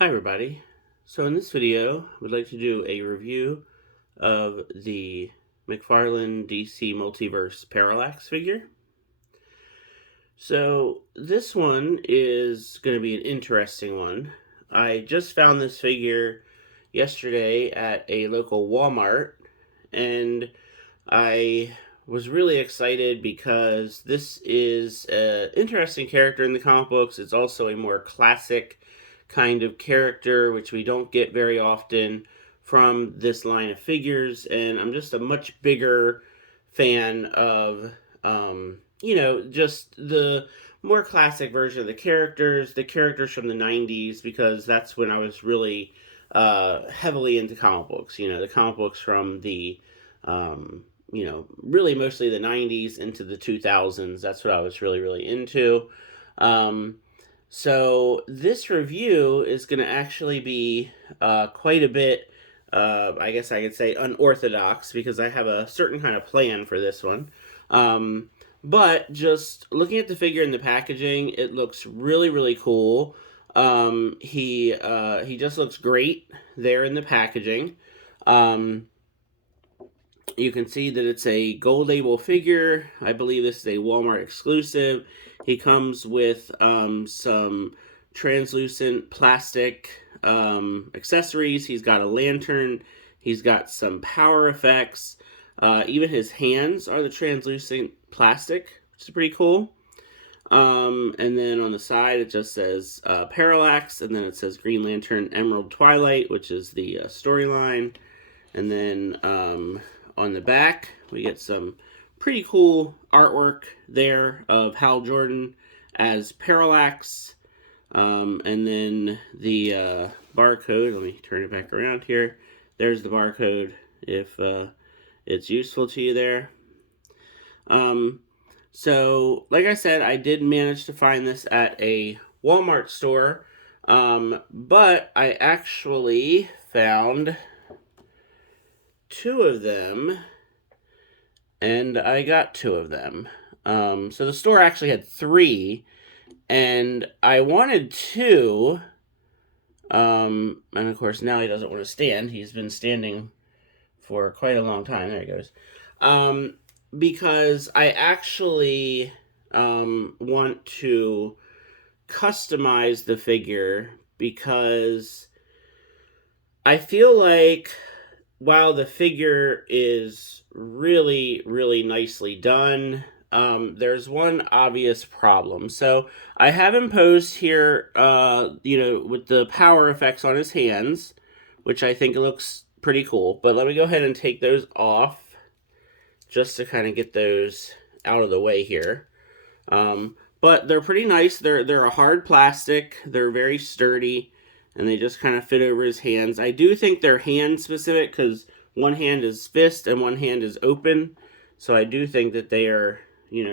Hi everybody. So in this video, I would like to do a review of the McFarlane DC Multiverse Parallax figure. So this one is going to be an interesting one. I just found this figure yesterday at a local Walmart, and I was really excited because this is an interesting character in the comic books. It's also a more classic kind of character, which we don't get very often from this line of figures. And I'm just a much bigger fan of, just the more classic version of the characters from the 90s, because that's when I was really heavily into comic books. The comic books from the really mostly the 90s into the 2000s. That's what I was really, really into. So this review is going to actually be quite a bit, I guess I could say, unorthodox, because I have a certain kind of plan for this one. But just looking at the figure in the packaging, it looks really, really cool. He just looks great there in the packaging. You can see that it's a gold label figure. I believe this is a Walmart exclusive. He comes with some translucent plastic accessories. He's got a lantern. He's got some power effects. Even his hands are the translucent plastic, which is pretty cool. And then on the side, it just says Parallax, and then it says Green Lantern Emerald Twilight, which is the storyline. And then on the back, we get some pretty cool artwork there of Hal Jordan as Parallax. And then the barcode, let me turn it back around here. There's the barcode if it's useful to you there. So, like I said, I did manage to find this at a Walmart store, but I actually found two of them, and I got two of them. So the store actually had three, and I wanted two. And of course, now he doesn't want to stand. He's been standing for quite a long time. There he goes. Because I actually want to customize the figure, because I feel like while the figure is really, really nicely done, there's one obvious problem. So I have him posed here, with the power effects on his hands, which I think looks pretty cool. But let me go ahead and take those off just to kind of get those out of the way here. But they're pretty nice. They're a hard plastic. They're very sturdy, and they just kind of fit over his hands. I do think they're hand specific, because one hand is fist and one hand is open. So I do think that they are,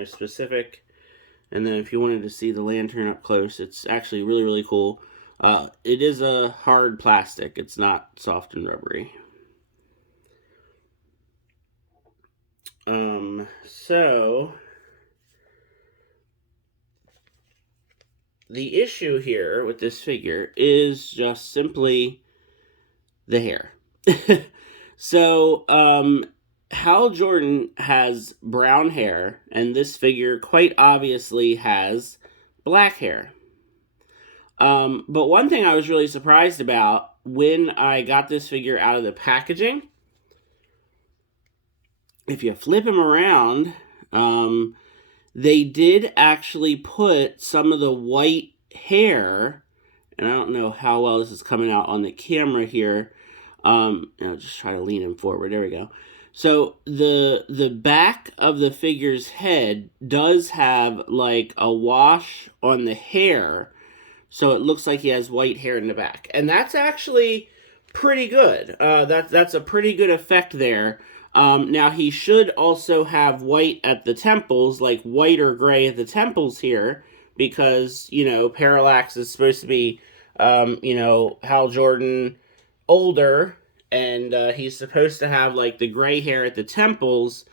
specific. And then if you wanted to see the lantern up close, it's actually really, really cool. It is a hard plastic. It's not soft and rubbery. So the issue here with this figure is just simply the hair. So, Hal Jordan has brown hair, and this figure quite obviously has black hair. But one thing I was really surprised about when I got this figure out of the packaging, if you flip him around, they did actually put some of the white hair, and I don't know how well this is coming out on the camera here. I'll just try to lean him forward. There we go. So the back of the figure's head does have like a wash on the hair, so it looks like he has white hair in the back, and that's actually pretty good. That's a pretty good effect there. Now he should also have white at the temples, like white or gray at the temples here, because Parallax is supposed to be Hal Jordan older, and he's supposed to have like the gray hair at the temples,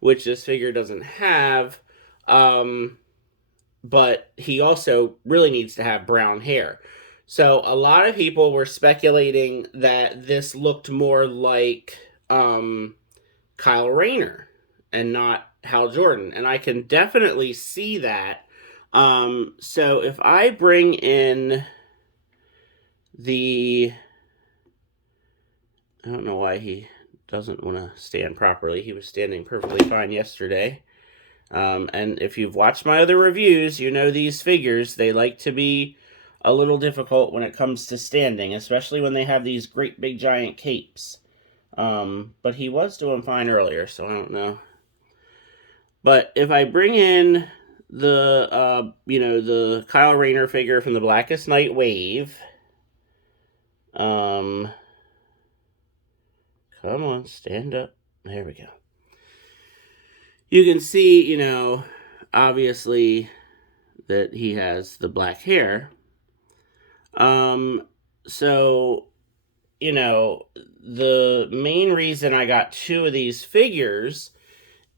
which this figure doesn't have. But he also really needs to have brown hair. So a lot of people were speculating that this looked more like Kyle Rayner and not Hal Jordan, and I can definitely see that. So if I bring in I don't know why he doesn't want to stand properly. He was standing perfectly fine yesterday. And if you've watched my other reviews, you know these figures, they like to be a little difficult when it comes to standing, especially when they have these great big giant capes. But he was doing fine earlier, so I don't know. But if I bring in the Kyle Rayner figure from the Blackest Night wave, come on, stand up. There we go. You can see, obviously that he has the black hair. So, the main reason I got two of these figures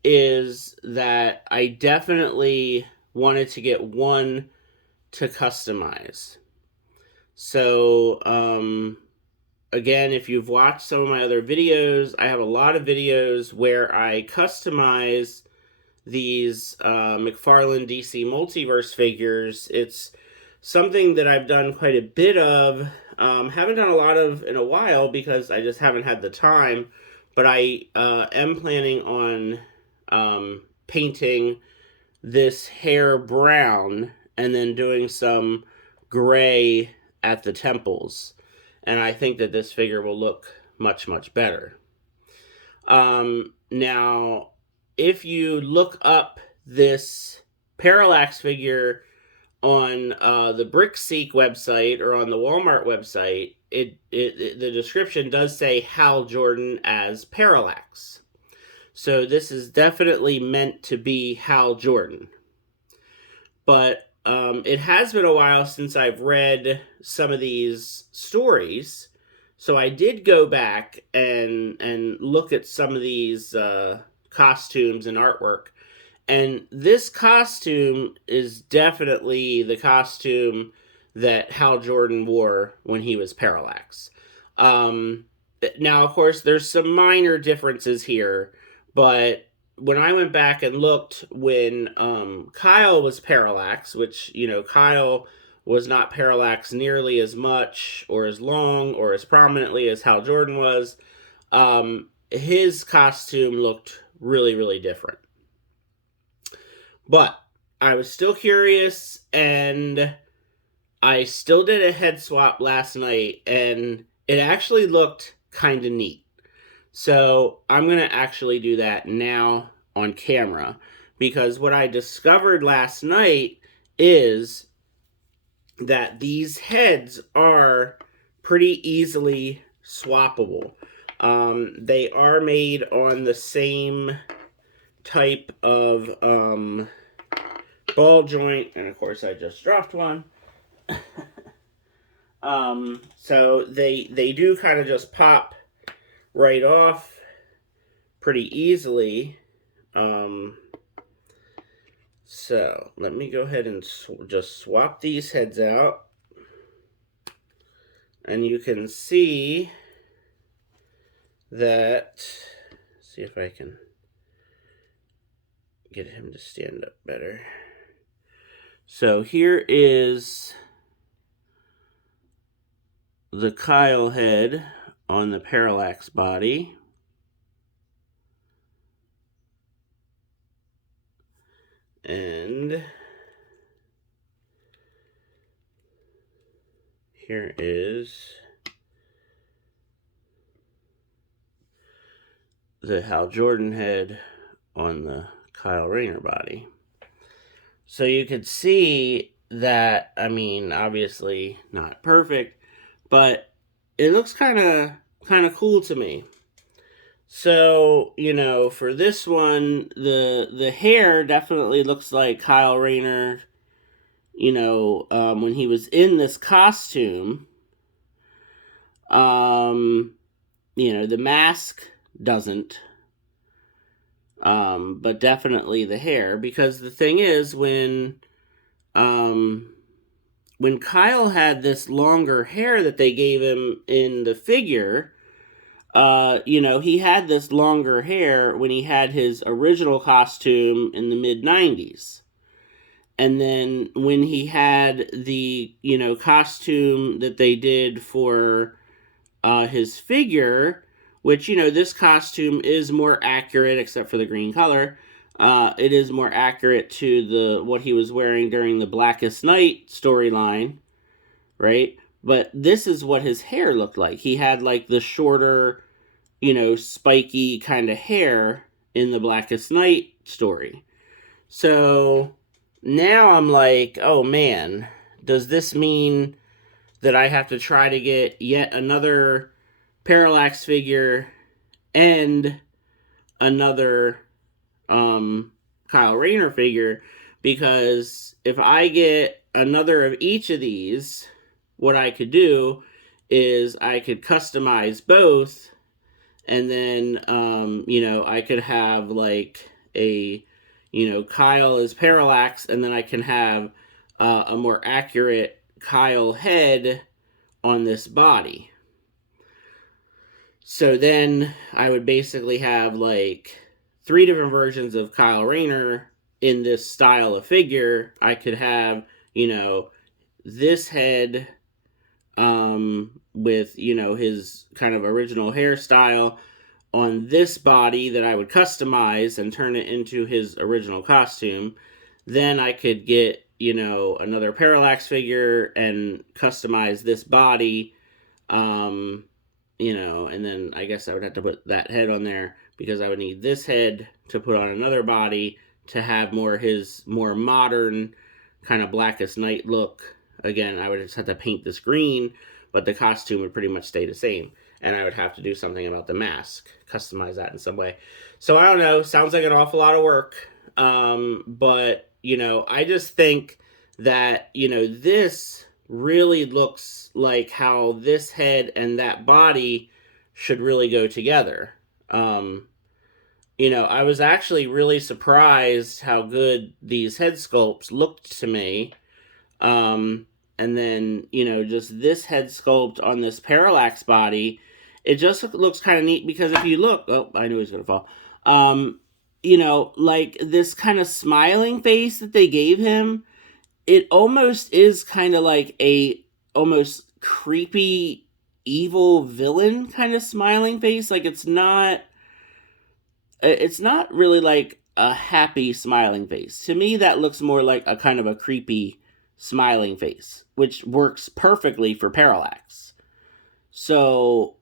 is that I definitely wanted to get one to customize. So, again, if you've watched some of my other videos, I have a lot of videos where I customize these McFarlane DC Multiverse figures. It's something that I've done quite a bit of. Haven't done a lot of in a while because I just haven't had the time. But I am planning on painting this hair brown and then doing some gray at the temples. And I think that this figure will look much, much better. Now, if you look up this Parallax figure on the BrickSeek website or on the Walmart website, the description does say Hal Jordan as Parallax. So this is definitely meant to be Hal Jordan. But it has been a while since I've read some of these stories. So I did go back and look at some of these costumes and artwork. And this costume is definitely the costume that Hal Jordan wore when he was Parallax. Now, of course, there's some minor differences here, but when I went back and looked when Kyle was Parallax, which, Kyle was not Parallax nearly as much or as long or as prominently as Hal Jordan was, his costume looked really, really different. But I was still curious, and I still did a head swap last night, and it actually looked kind of neat. So I'm going to actually do that now on camera, because what I discovered last night is that these heads are pretty easily swappable. They are made on the same type of ball joint, and of course I just dropped one. So they do kind of just pop right off pretty easily. So let me go ahead and just swap these heads out, and you can see that. See if I can get him to stand up better. So here is the Kyle head on the Parallax body. And here is the Hal Jordan head on the Kyle Rayner body. So you could see that, obviously not perfect, but it looks kind of cool to me. So, for this one, the hair definitely looks like Kyle Rayner, when he was in this costume. The mask doesn't. But definitely the hair, because the thing is, when when Kyle had this longer hair that they gave him in the figure, he had this longer hair when he had his original costume in the mid 90s. And then when he had the, costume that they did for his figure, which, this costume is more accurate, except for the green color. It is more accurate to what he was wearing during the Blackest Night storyline, right? But this is what his hair looked like. He had like the shorter, spiky kind of hair in the Blackest Night story. So now I'm like, oh man, does this mean that I have to try to get yet another Parallax figure and another Kyle Rayner figure? Because if I get another of each of these, what I could do is I could customize both, and then I could have like a Kyle as Parallax, and then I can have a more accurate Kyle head on this body. So then I would basically have like 3 different versions of Kyle Rayner in this style of figure. I could have, this head with, his kind of original hairstyle on this body that I would customize and turn it into his original costume. Then I could get, another Parallax figure and customize this body, and then I guess I would have to put that head on there because I would need this head to put on another body to have his more modern kind of Blackest Night look. Again, I would just have to paint this green, but the costume would pretty much stay the same. And I would have to do something about the mask, customize that in some way. So I don't know, sounds like an awful lot of work. But, I just think that, this really looks like how this head and that body should really go together. I was actually really surprised how good these head sculpts looked to me. And then, just this head sculpt on this Parallax body, it just looks kind of neat because if you look, oh, I knew he was going to fall. Like this kind of smiling face that they gave him, it almost is kind of like a almost creepy, evil villain kind of smiling face. Like it's not really like a happy smiling face. To me, that looks more like a kind of a creepy smiling face, which works perfectly for Parallax. So,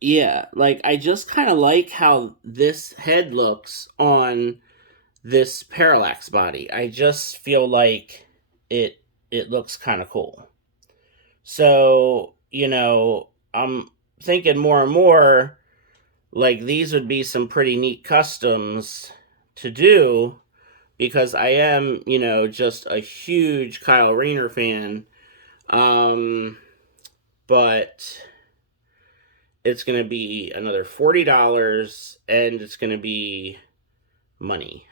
yeah, like I just kind of like how this head looks on this Parallax body. I just feel like it looks kind of cool. So, I'm thinking more and more like these would be some pretty neat customs to do because I am, just a huge Kyle Rayner fan. But it's going to be another $40 and it's going to be money.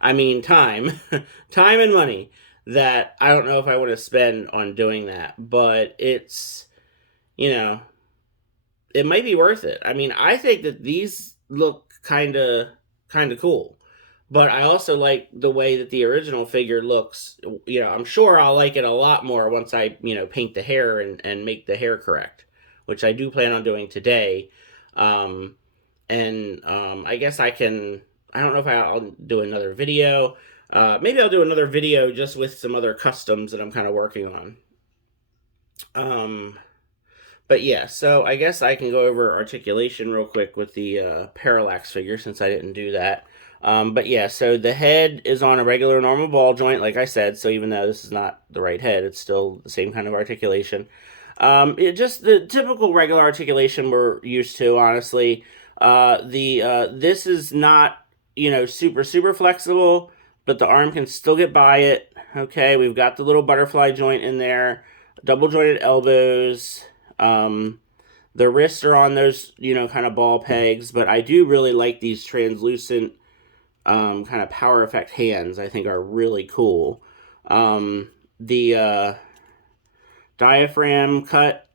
I mean, time. Time and money that I don't know if I want to spend on doing that, but it's, it might be worth it. I mean, I think that these look kind of cool. But I also like the way that the original figure looks. I'm sure I'll like it a lot more once I, paint the hair and make the hair correct, which I do plan on doing today. I guess I don't know if I'll do another video. Maybe I'll do another video just with some other customs that I'm kind of working on. But yeah, so I guess I can go over articulation real quick with the Parallax figure since I didn't do that. But yeah, so the head is on a regular normal ball joint, like I said. So even though this is not the right head, it's still the same kind of articulation. It just the typical regular articulation we're used to, honestly. This is not, super flexible, but the arm can still get by it. Okay, we've got the little butterfly joint in there, double jointed elbows. The wrists are on those, kind of ball pegs, but I do really like these translucent kind of power effect hands. I think are really cool. The diaphragm cut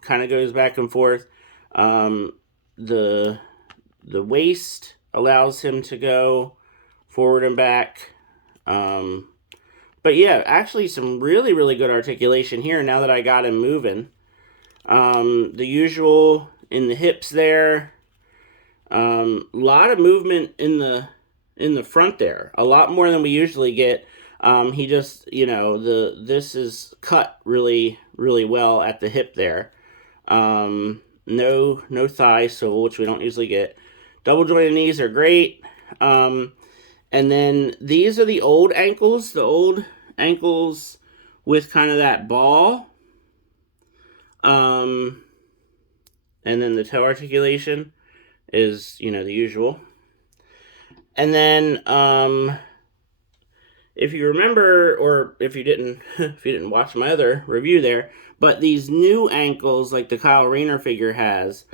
kind of goes back and forth. Um, the waist allows him to go forward and back. But yeah, actually some really, really good articulation here now that I got him moving. The usual in the hips there. Lot of movement in the front there. A lot more than we usually get. He just, this is cut really, really well at the hip there. No thigh sole, which we don't usually get. Double jointed knees are great. And then these are the old ankles with kind of that ball. And then the toe articulation is, the usual. And then, if you remember, or if you didn't watch my other review there, but these new ankles like the Kyle Rayner figure has,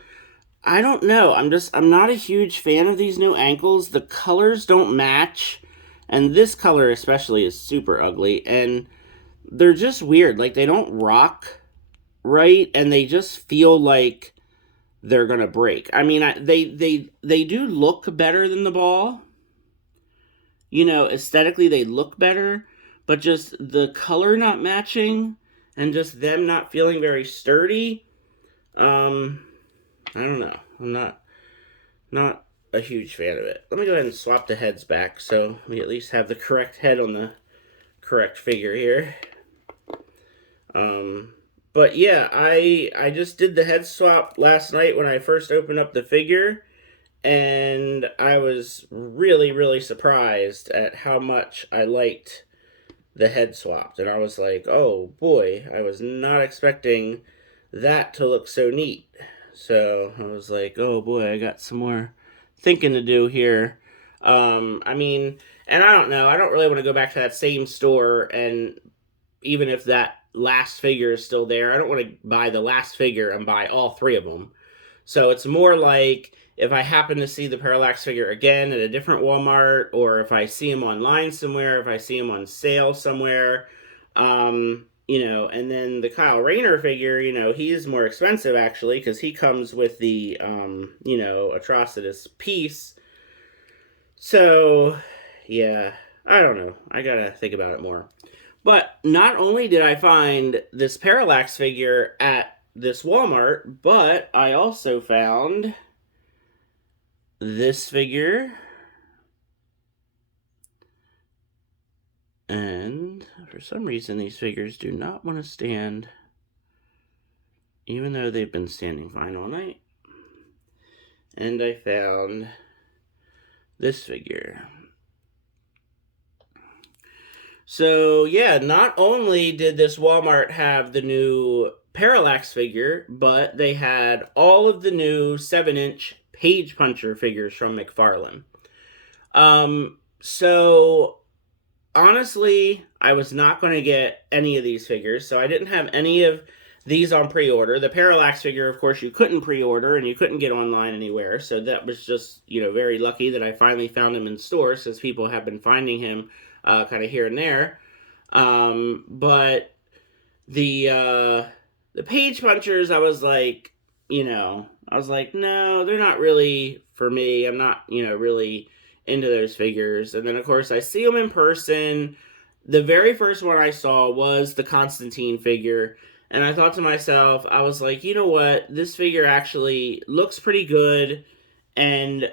I don't know. I'm not a huge fan of these new ankles. The colors don't match, and this color especially is super ugly, and they're just weird. Like, they don't rock right, and they just feel like they're gonna break. I mean, they do look better than the ball. Aesthetically they look better, but just the color not matching and just them not feeling very sturdy. I don't know. I'm not a huge fan of it. Let me go ahead and swap the heads back so we at least have the correct head on the correct figure here. But yeah, I just did the head swap last night when I first opened up the figure, and I was really, really surprised at how much I liked the head swapped. And I was like, oh boy, I was not expecting that to look so neat. So I was like, oh boy, I got some more thinking to do here. I mean, and I don't know, I don't really want to go back to that same store, and even if that last figure is still there, I don't want to buy the last figure and buy all three of them. So it's more like if I happen to see the Parallax figure again at a different Walmart, or if I see him online somewhere, if I see him on sale somewhere, and then the Kyle Rayner figure, he's more expensive actually, because he comes with the, Atrocitus piece. So, yeah, I don't know. I gotta think about it more. But not only did I find this Parallax figure at this Walmart, but I also found this figure. And for some reason, these figures do not want to stand, even though they've been standing fine all night. And I found this figure. So yeah, not only did this Walmart have the new Parallax figure, but they had all of the new 7-inch Page Puncher figures from McFarlane. So honestly, I was not going to get any of these figures, so I didn't have any of these on pre-order. The Parallax figure, of course, you couldn't pre-order, and you couldn't get online anywhere, so that was just, very lucky that I finally found him in stores, since people have been finding him kind of here and there. But the Page Punchers, I was like, no, they're not really for me. I'm not, really into those figures. And then, of course, I see them in person. The very first one I saw was the Constantine figure. And I thought to myself, I was like, you know what? This figure actually looks pretty good. And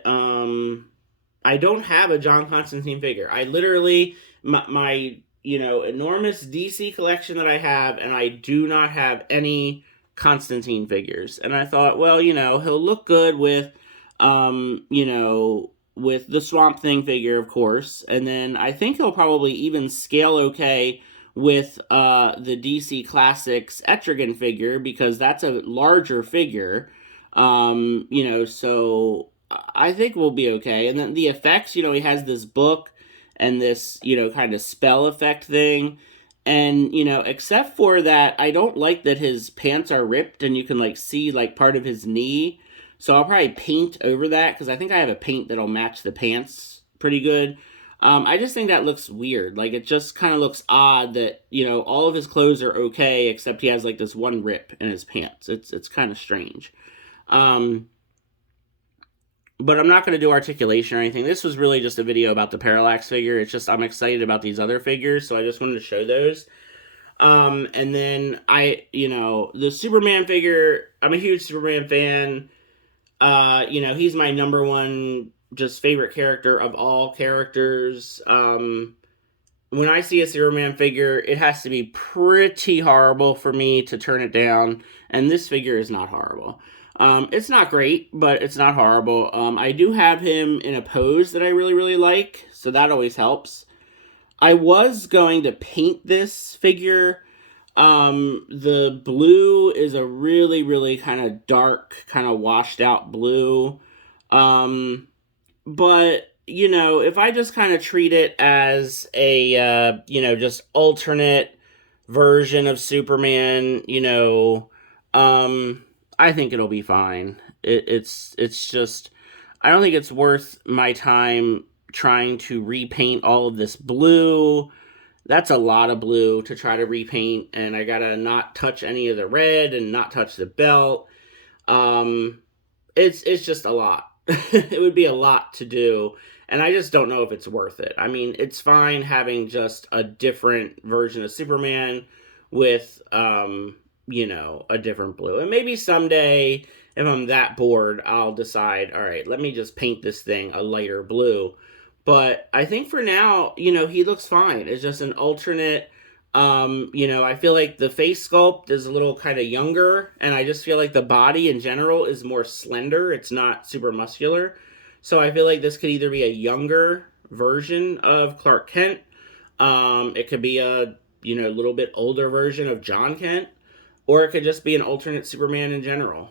I don't have a John Constantine figure. I literally, my enormous DC collection that I have, and I do not have any Constantine figures. And I thought, well, he'll look good with, with the Swamp Thing figure, of course. And then I think he'll probably even scale okay with the DC Classics Etrigan figure, because that's a larger figure. So I think we'll be okay. And then the effects, he has this book and this, kind of spell effect thing. And, except for that, I don't like that his pants are ripped and you can, see, part of his knee. So I'll probably paint over that, because I think I have a paint that'll match the pants pretty good. I just think that looks weird. Like, it just kind of looks odd that, all of his clothes are okay, except he has like this one rip in his pants. It's kind of strange. Um, but I'm not going to do articulation or anything. This was really just a video about the Parallax figure. It's just I'm excited about these other figures, so I just wanted to show those. And then the Superman figure, I'm a huge Superman fan. He's my number one just favorite character of all characters. When I see a Superman figure, it has to be pretty horrible for me to turn it down, and this figure is not horrible. It's not great, but it's not horrible. I do have him in a pose that I really, really like, so that always helps. I was going to paint this figure. The blue is a really, really kind of dark, kind of washed out blue. But, if I just kind of treat it as a, just alternate version of Superman, I think it'll be fine. It's just, I don't think it's worth my time trying to repaint all of this blue. That's a lot of blue to try to repaint, and I gotta not touch any of the red and not touch the belt. It's just a lot. It would be a lot to do, and I just don't know if it's worth it. I mean, it's fine having just a different version of Superman with, a different blue. And maybe someday, if I'm that bored, I'll decide, all right, let me just paint this thing a lighter blue. But I think for now, he looks fine. It's just an alternate. I feel like the face sculpt is a little kind of younger, and I just feel like the body in general is more slender. It's not super muscular. So I feel like this could either be a younger version of Clark Kent. It could be a, little bit older version of John Kent, or it could just be an alternate Superman in general.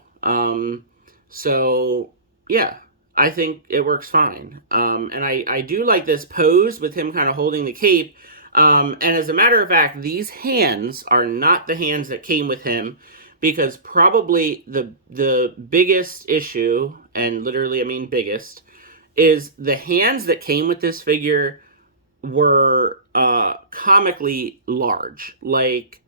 So yeah, I think it works fine. And I do like this pose with him kind of holding the cape. And as a matter of fact, these hands are not the hands that came with him, because probably the biggest issue, and literally I mean biggest, is the hands that came with this figure were comically large. Like,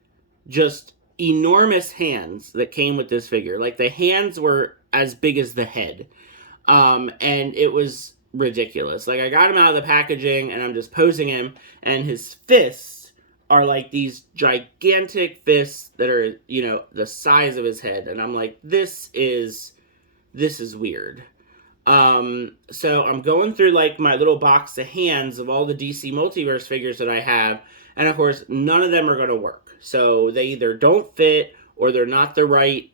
just enormous hands that came with this figure. Like, the hands were as big as the head. And it was ridiculous. Like, I got him out of the packaging, and I'm just posing him, and his fists are like these gigantic fists that are, the size of his head. And I'm like, this is weird. So I'm going through like my little box of hands of all the DC Multiverse figures that I have, and of course none of them are going to work. So they either don't fit, or they're not the right,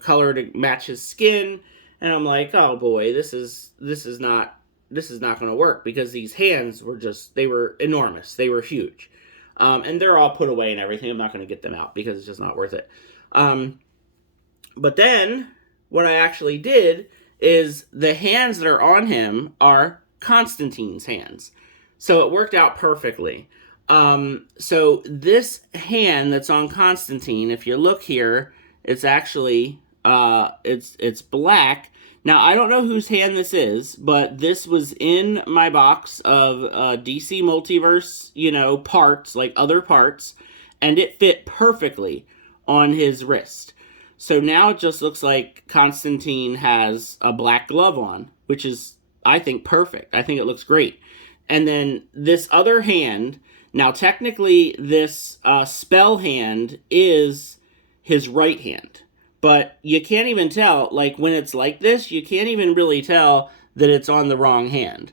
color to match his skin. And I'm like, oh boy, this is not going to work, because these hands were they were enormous. They were huge. And they're all put away and everything. I'm not going to get them out because it's just not worth it. But then what I actually did is the hands that are on him are Constantine's hands. So it worked out perfectly. So this hand that's on Constantine, if you look here, it's actually, it's black. Now, I don't know whose hand this is, but this was in my box of DC Multiverse, parts, like other parts, and it fit perfectly on his wrist. So now it just looks like Constantine has a black glove on, which is, I think, perfect. I think it looks great. And then this other hand, now technically this spell hand is his right hand. But you can't even tell, like when it's like this, you can't even really tell that it's on the wrong hand.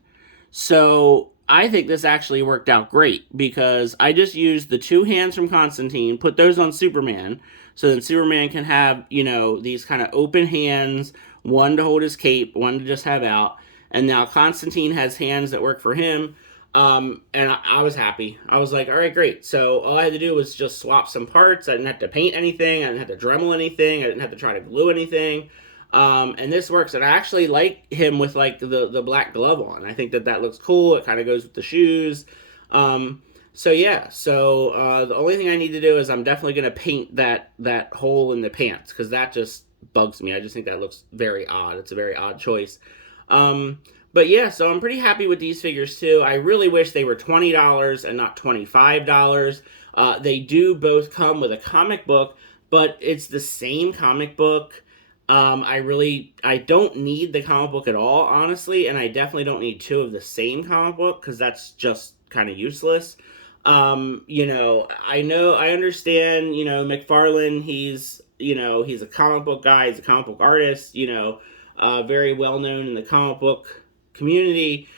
So I think this actually worked out great, because I just used the two hands from Constantine, put those on Superman, so then Superman can have, these kind of open hands, one to hold his cape, one to just have out. And now Constantine has hands that work for him. And I was happy. I was like, all right, great. So all I had to do was just swap some parts. I didn't have to paint anything. I didn't have to Dremel anything. I didn't have to try to glue anything. And this works. And I actually like him with like the black glove on. I think that looks cool. It kind of goes with the shoes. So yeah. So the only thing I need to do is I'm definitely going to paint that hole in the pants, because that just bugs me. I just think that looks very odd. It's a very odd choice. But yeah, so I'm pretty happy with these figures too. I really wish they were $20 and not $25. They do both come with a comic book, but it's the same comic book. I don't need the comic book at all, honestly, and I definitely don't need two of the same comic book because that's just kind of useless. I understand, McFarlane, he's a comic book guy, he's a comic book artist, very well known in the comic book community,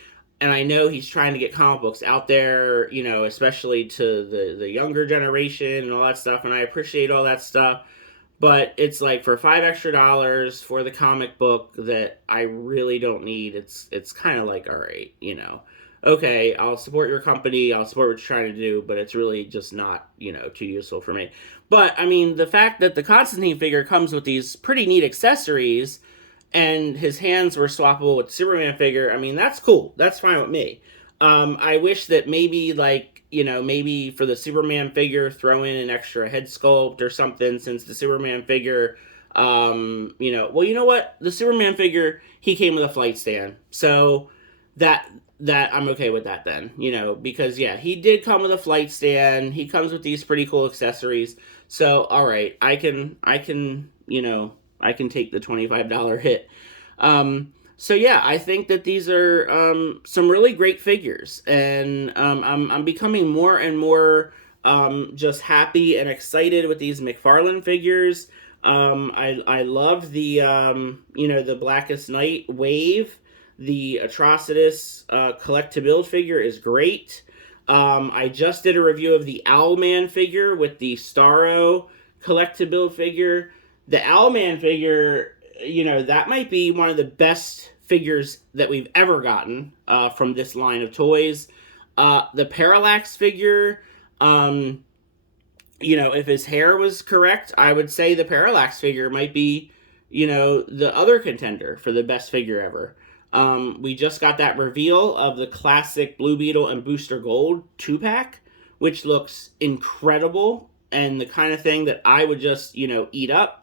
and I know he's trying to get comic books out there, especially to the younger generation and all that stuff, and I appreciate all that stuff. But it's like for $5 extra for the comic book that I really don't need. It's kind of like, all right, okay, I'll support your company, I'll support what you're trying to do, but it's really just not, too useful for me. But I mean, the fact that the Constantine figure comes with these pretty neat accessories, and his hands were swappable with the Superman figure, I mean, that's cool. That's fine with me. I wish that maybe, like, maybe for the Superman figure, throw in an extra head sculpt or something, since the Superman figure, well, you know what? The Superman figure, he came with a flight stand. So that I'm okay with that then, because, yeah, he did come with a flight stand. He comes with these pretty cool accessories. So, all right, I can take the $25 hit. So yeah, I think that these are some really great figures, and I'm becoming more and more just happy and excited with these McFarlane figures. I love the the Blackest Night wave. The Atrocitus collect-to-build figure is great. I just did a review of the Owlman figure with the Starro collect-to-build figure. The Owlman figure, that might be one of the best figures that we've ever gotten from this line of toys. The Parallax figure, if his hair was correct, I would say the Parallax figure might be, the other contender for the best figure ever. We just got that reveal of the classic Blue Beetle and Booster Gold 2-pack, which looks incredible and the kind of thing that I would just, eat up.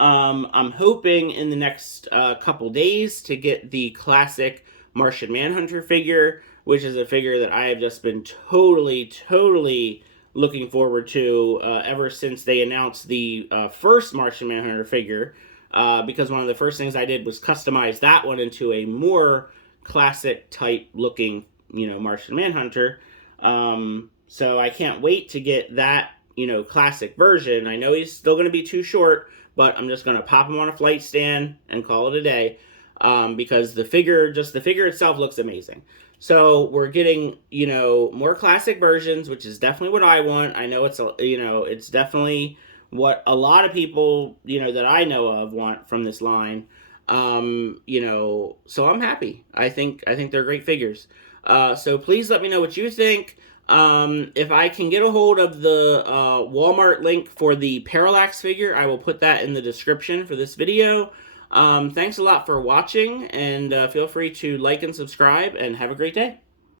I'm hoping in the next couple days to get the classic Martian Manhunter figure, which is a figure that I have just been totally looking forward to ever since they announced the first Martian Manhunter figure, because one of the first things I did was customize that one into a more classic type looking, Martian Manhunter. So I can't wait to get that, classic version. I know he's still going to be too short, but I'm just going to pop him on a flight stand and call it a day, because the figure itself looks amazing. So we're getting, more classic versions, which is definitely what I want. I know it's definitely what a lot of people, that I know of want from this line. So I'm happy. I think they're great figures. So please let me know what you think. If I can get a hold of the Walmart link for the Parallax figure, I will put that in the description for this video. Thanks a lot for watching, and feel free to like and subscribe, and have a great day.